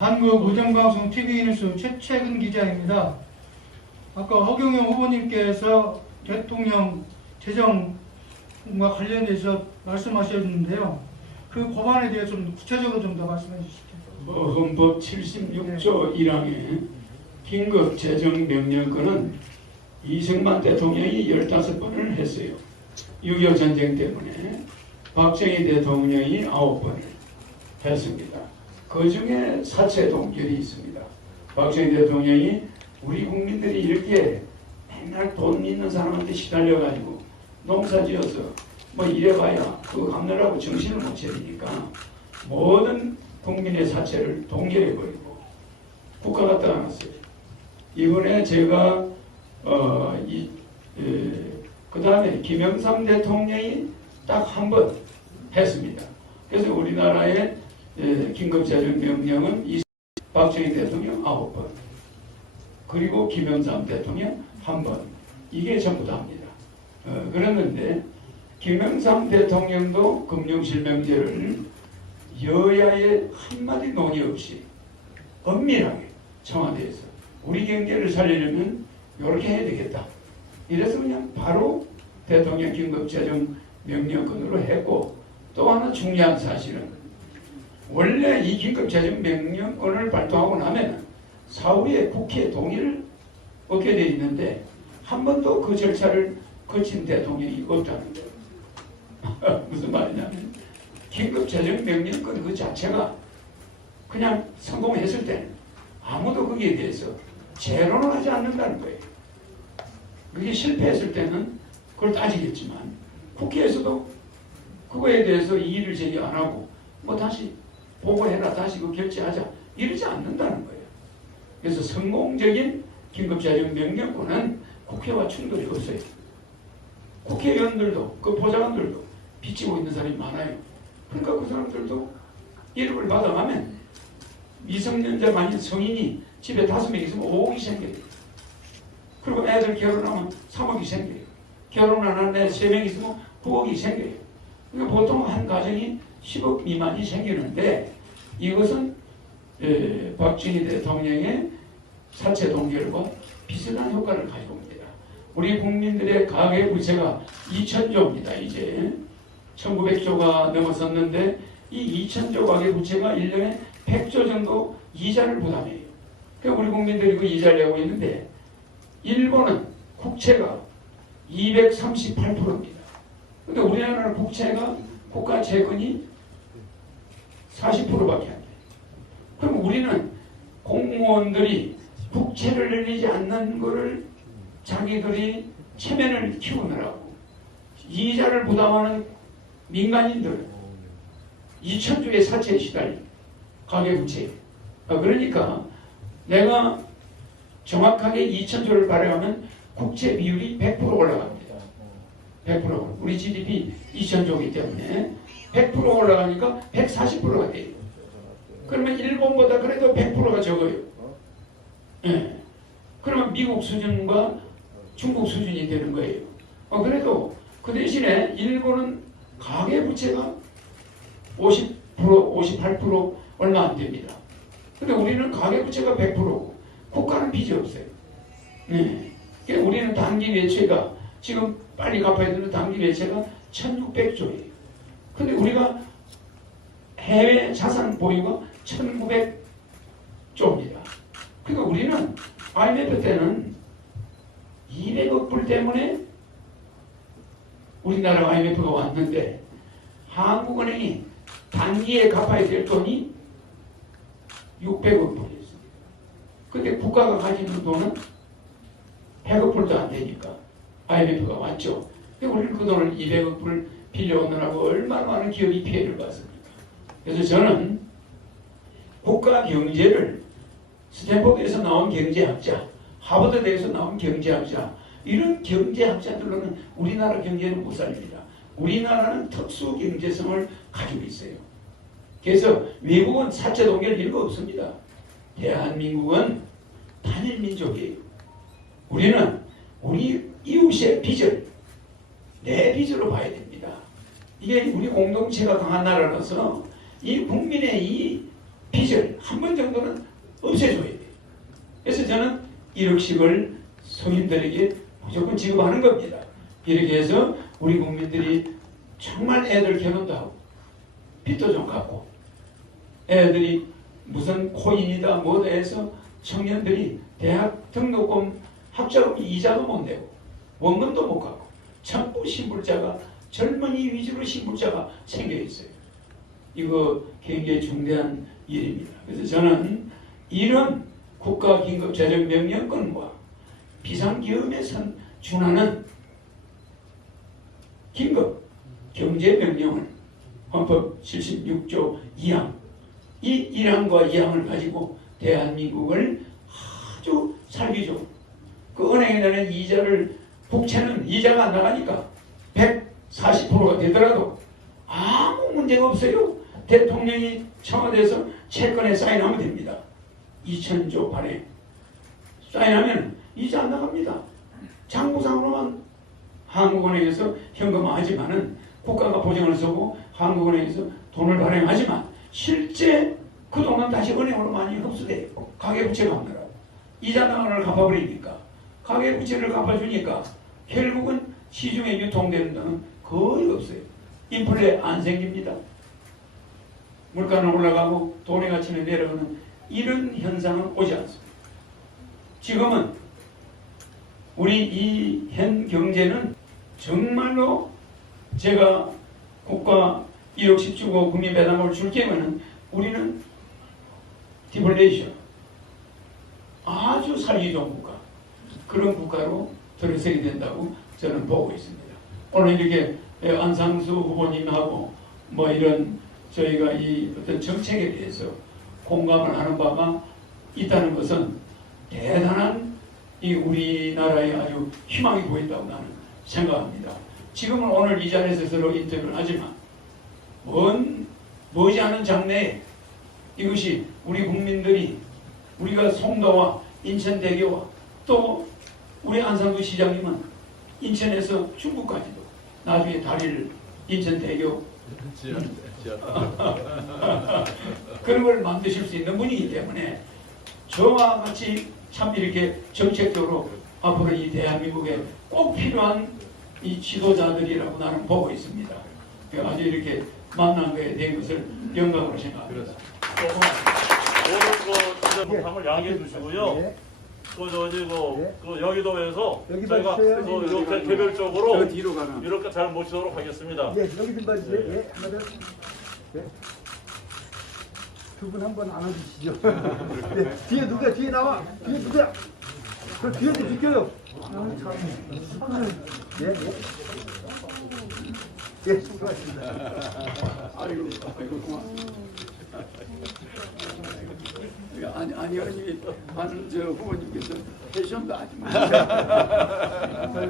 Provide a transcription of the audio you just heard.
한국의정방송 TV뉴스 최채근 기자입니다. 아까 허경영 후보님께서 대통령 재정과 관련해서 말씀하셨는데요. 그 법안에 대해서 좀 구체적으로 좀 더 말씀해 주시죠. 헌법 76조 1항에 긴급 재정 명령권은 이승만 대통령이 15번을 했어요. 6.25 전쟁 때문에 박정희 대통령이 9번을 했습니다. 그 중에 사채 동결이 있습니다. 박정희 대통령이 우리 국민들이 이렇게 맨날 돈 있는 사람한테 시달려가지고 농사지어서 뭐 이래봐야 그거 갚느라고 정신을 못 차리니까 모든 국민의 사채를 동결해버리고 국가가 떠났어요. 이번에 제가 그 다음에 김영삼 대통령이 딱 한 번 했습니다. 그래서 우리나라의 긴급재정명령은 박정희 대통령 9번, 그리고 김영삼 대통령 1번, 이게 전부 다입니다. 그랬는데 김영삼 대통령도 금융실명제를 여야의 한마디 논의 없이 엄밀하게 청와대에서 우리 경제를 살리려면 이렇게 해야 되겠다, 이래서 그냥 바로 대통령 긴급재정명령권으로 했고, 또 하나 중요한 사실은 원래 이 긴급재정명령권을 발동하고 나면 사후에 국회 동의를 얻게 돼 있는데 한 번도 그 절차를 거친 대통령이 없다는 거예요. 무슨 말이냐면 긴급재정명령권 그 자체가 그냥 성공했을 때는 아무도 거기에 대해서 제로는 하지 않는다는 거예요. 그게 실패했을 때는 그걸 따지겠지만 국회에서도 그거에 대해서 이의를 제기 안 하고 뭐 다시 보고해라, 다시 그 결제하자, 이러지 않는다는 거예요. 그래서 성공적인 긴급재정명령권은 국회와 충돌이 없어요. 국회의원들도 그 보좌관들도 빚지고 있는 사람이 많아요. 그러니까 그 사람들도 1억을 받아가면 미성년자 만인 성인이 집에 5명 있으면 5억이 생겨요. 그리고 애들 결혼하면 3억이 생겨요. 결혼 안 한 애 3명 있으면 9억이 생겨요. 그러니까 보통 한 가정이 10억 미만이 생기는데 이것은 박정희 대통령의 사채 동결과 비슷한 효과를 가지고 옵니다. 우리 국민들의 가계부채가 2,000조입니다. 이제 1,900조가 넘어섰는데 이 2,000조 가계부채가 1년에 100조 정도 이자를 부담해요. 그러니까 우리 국민들이 그 이자를 내고 있는데 일본은 국채가 238%입니다. 근데 우리나라는 국채가 국가 재건이 40%밖에 안 돼요. 그럼 우리는 공무원들이 국채를 늘리지 않는 것을 자기들이 체면을 키우느라고 이자를 부담하는 민간인들 2,000조의 사채에 시달린 가계부채. 그러니까 내가 정확하게 2,000조를 발행하면 국채 비율이 100% 올라갑니다. 100%. 우리 GDP 2,000조이기 때문에 100% 올라가니까 140%가 돼요. 그러면 일본보다 그래도 100%가 적어요. 네. 그러면 미국 수준과 중국 수준이 되는 거예요. 그래도 그 대신에 일본은 가계부채가 50%, 58% 얼마 안 됩니다. 근데 우리는 가계부채가 100%고 국가는 빚이 없어요. 네. 그러니까 우리는 단기 외채가 지금 빨리 갚아야 되는 단기 외채가 1,600조예요. 근데 우리가 해외 자산 보유가 1,900조입니다. 그러니까 우리는 IMF 때는 200억 불 때문에 우리나라 IMF가 왔는데 한국은행이 단기에 갚아야 될 돈이 600억 불이었습니다. 근데 국가가 가지는 돈은 100억 불도 안 되니까 IMF가 왔죠. 우리는 그 돈을 200억 불 빌려오느라고 얼마나 많은 기업이 피해를 봤습니까? 그래서 저는 국가 경제를 스탠포드에서 나온 경제학자, 하버드대에서 나온 경제학자, 이런 경제학자들로는 우리나라 경제는 못 살립니다. 우리나라는 특수 경제성을 가지고 있어요. 그래서 외국은 사채 동결 이런 거 없습니다. 대한민국은 단일 민족이에요. 우리는 우리 이웃의 빚을 내 빚으로 봐야 됩니다. 이게 우리 공동체가 강한 나라라서 이 국민의 이 빚을 한 번 정도는 없애줘야 돼요. 그래서 저는 1억씩을 성인들에게 무조건 지급하는 겁니다. 이렇게 해서 우리 국민들이 정말 애들 결혼도 하고 빚도 좀 갚고 애들이 무슨 코인이다 뭐다 해서 청년들이 대학 등록금 학자금 이자도 못 내고 원금도 못 갚고 전부 신불자가 젊은이 위주로 신불자가 생겨 있어요. 이거 굉장히 중대한 일입니다. 그래서 저는 이런 국가긴급재정명령권과 비상기업에 준하는 긴급 경제명령을 헌법 76조 2항 이 1항과 2항을 가지고 대한민국을 아주 살기 좋은 그 은행에 내는 이자를 국채는 이자가 안 나가니까 140%가 되더라도 아무 문제가 없어요. 대통령이 청와대에서 채권에 사인하면 됩니다. 2000조 발행 사인하면 이자 안 나갑니다. 장부상으로만 한국은행에서 현금화하지만은 국가가 보증을 서고 한국은행에서 돈을 발행하지만 실제 그 돈은 다시 은행으로 많이 흡수돼요. 가계부채가 없느라고 이자 나가는 갚아버리니까 가계부채를 갚아주니까 결국은 시중에 유통되는 돈은 거의 없어요. 인플레 안 생깁니다. 물가는 올라가고 돈의 가치는 내려가는 이런 현상은 오지 않습니다. 지금은 우리 이 현 경제는 정말로 제가 국가 1억씩 주고 국민 배당을 줄 경우에는 우리는 디플레이션 아주 살기 좋은 국가 그런 국가로 들어서게 된다고 저는 보고 있습니다. 오늘 이렇게 안상수 후보님하고 뭐 이런 저희가 이 어떤 정책에 대해서 공감을 하는 바가 있다는 것은 대단한 이 우리나라에 아주 희망이 보인다고 나는 생각합니다. 지금은 오늘 이 자리에서 서로 인터뷰를 하지만 머지않은 장래에 이것이 우리 국민들이 우리가 송도와 인천대교와 또 우리 안상수 시장님은 인천에서 중국까지도 나중에 다리를 인천대교 그런 걸 만드실 수 있는 분이기 때문에 저와 같이 참 이렇게 정책적으로 앞으로 이 대한민국에 꼭 필요한 이 지도자들이라고 나는 보고 있습니다. 아주 이렇게 만난 거에 대한 것을 영광으로 생각합니다. 오늘 그 방을 양해해 주시고요. 그 여의도에서 저희가 이렇게 개별적으로 이렇게 잘 모시도록 하겠습니다. 네, 여기 좀 봐주세요. 예, 하나 더. 네. 두 분 한번 안아주시죠. 네, 뒤에 누구야? 뒤에 나와. 뒤에 누구야? 그 뒤에 좀 비켜요. 예, 예. 예, 수고하셨습니다. 아이고 고마워. 아니, 저 후보님께서 패션도 아주 많이